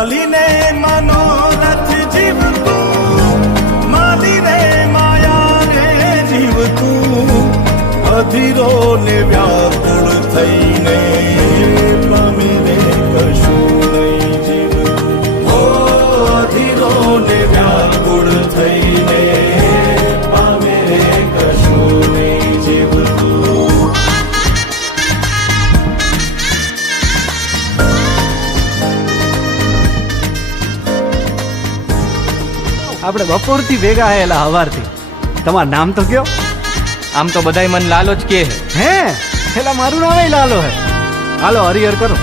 ચાલીને મનોરથ જીવતું, માલીને માયા રે જીવતું, અધીરો ને વ્યાકુળ થઈને પામે રે કશું નહીં જીવતું. ઓ અધીરો ને વ્યાકુળ થઈને પામે રે કશું નહીં જીવતું. આપણે બપોરથી ભેગા આયેલા હવારથી. તમારું નામ તો કયો? આમ તો બધાય મન લાલો જ કે હે પેલા મારું નામ લાલો હે. હાલો હરિહર કરો.